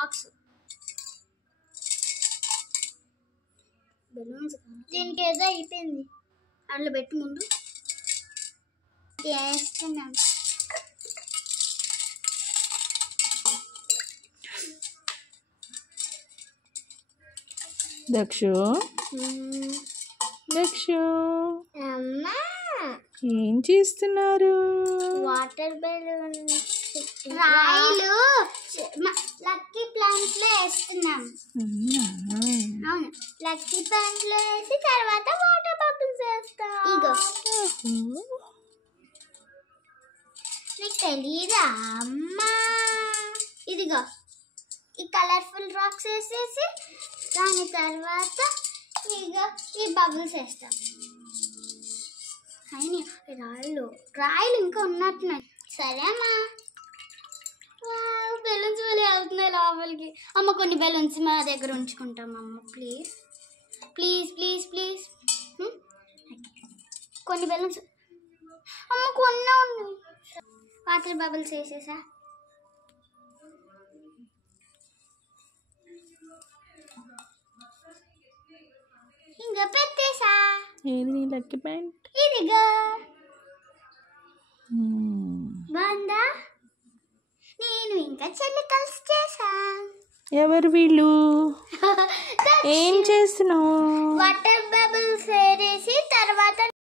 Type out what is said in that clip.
Box balloons దీనికి ఏదో అయిపోయింది అట్లా పెట్టి ముందు చేస్తున్నాం. దక్షు దక్షు అమ్మా ఏం చేస్తున్నారు? వాటర్ బెలూన్ రాయిలు లక్కీ ప్లాంట్ లో వేస్తున్నాం. అవును లక్కీ ప్లాంట్ లో వేసి తర్వాత వాటర్ బబుల్స్ వేస్తాం. ఇగో నీకు తెలీదా అమ్మా? ఇదిగో ఈ కలర్ఫుల్ రాక్స్ వేసేసి దాని తర్వాత ఇగో ఈ బబుల్స్ వేస్తాం. అయినా రాయిలు ఇంకా ఉన్నట్టున్నాయి. సరే అమ్మా. బెలూన్స్ వల్ల వెళ్తున్నాయి లోపలికి. అమ్మ కొన్ని బెలూన్స్ మా దగ్గర ఉంచుకుంటాం అమ్మ. ప్లీజ్ ప్లీజ్ ప్లీజ్ ప్లీజ్ కొన్ని బెలూన్స్ అమ్మ కొన్ని ఉన్నాయి. వాటర్ బబుల్స్ వేసేసా. ఇంకా పెట్టేసా. ఏది నీ లక్కీ ప్యాంట్? ఇదిగో బాగుందా? నేను ఇంకా చెల్లి కలిసి చేసా. ఎవరు వీళ్ళు? ఏం చేస్తున్నావు?